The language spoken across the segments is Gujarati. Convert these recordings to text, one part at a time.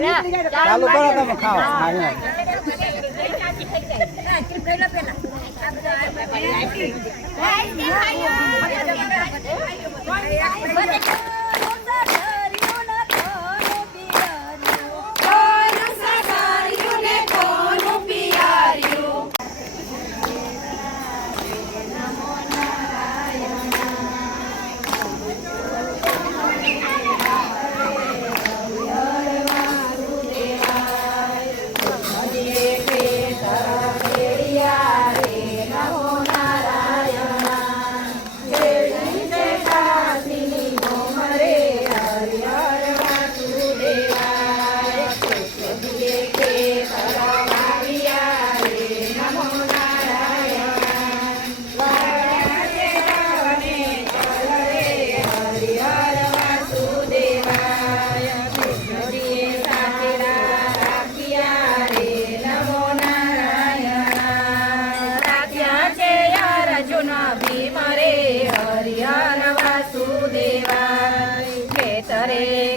ચાલુ કરો તમે ખાવા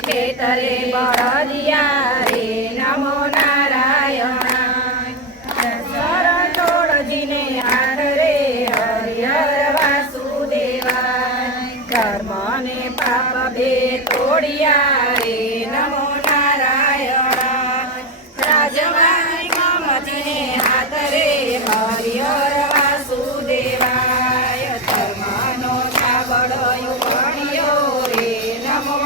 કેતરે બળદિયા રે નમો નારાયણ શરણ તોડજીને હાથ રે હરિહર વાસુદેવા કર્મ ને પાપ બે તોડિયા રે નમો નારાયણ રાજવાણી કમજને હાથ રે હરિહર વાસુદેવાય ધર્મનો છાબડયો ભણ્યો રે નમો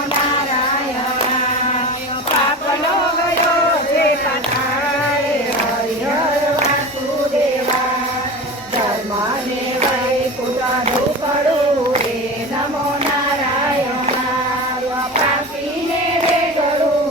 નમો નારાયણ પાપીને રે ગળું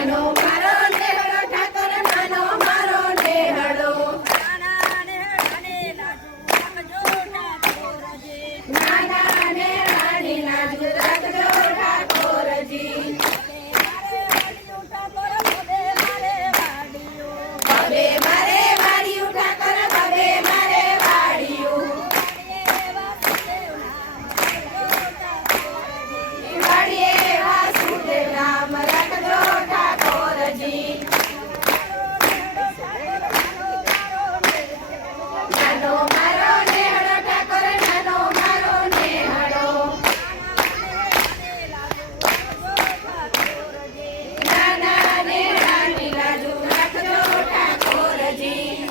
નાનો મારો નેહડો ઠાકોર નાનો મારો નેહડો નાના નેહડાને લાજુ રાખજો ઠાકોરજી બબે મારે વાડિયું ઠાકોર બબે મારે વાડિયું વાડીએ વાસુદેવ નામ રાખજો ઠાકોરજી નાનો મારો નેહડો ઠાકોર નાનો મારો નેહડો નાના નેહડાની લાજુ રાખજો ઠાકોરજી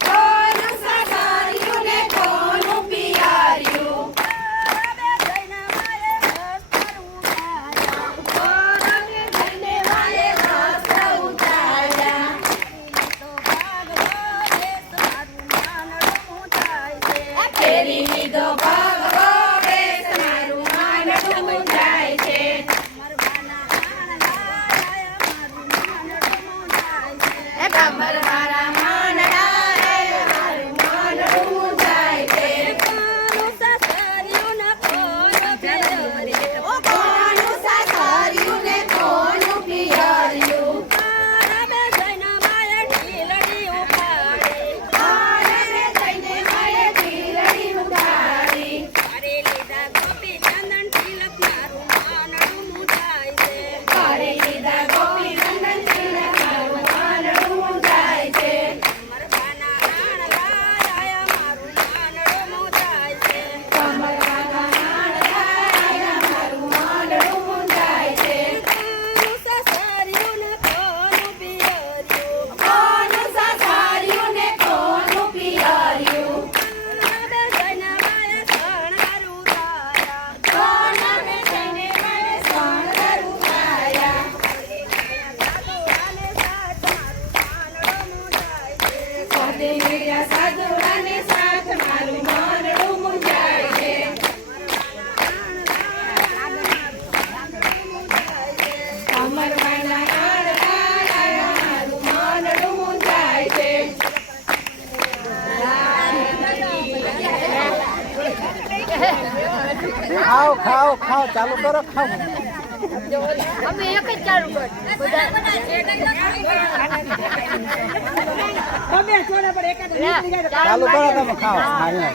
કોનું સાસરિયું ને કોનું પિયરિયું કોને જઈને વાલે વસ્ત્ર ઉતાર્યા ફેરી લીધો ભગવો વેશ મારું માનડું જાય છે કમર મારા માનડા રે મારું માનડું જાય છે કોનું સાસરિયું ને કોનું પિયરિયું કોને જઈને માએ ઢીલડી ઉપાડી કરી લીધા ગોપી ચંદન તિલક મારું માનડું જાય છે કમરના નાણ લાયા મારું માનડું જાય છે કોનું સાસરિયું ને કોનું પિયરિયું કોને જઈને માએ શણગાર ઉતાર્યા સાથે મેળ્યા સાધુડાને સાથ મારું માનડું મુંજાય છે કમરવાના નાણ લાયા મારું માનડું મુંજાય છે ખાઓ ખાઓ ખાઓ ચાલુ કરો ખાઓ અમે એક જ ચાલુ કર ચાલુ કરો તમે ખાઓ હારી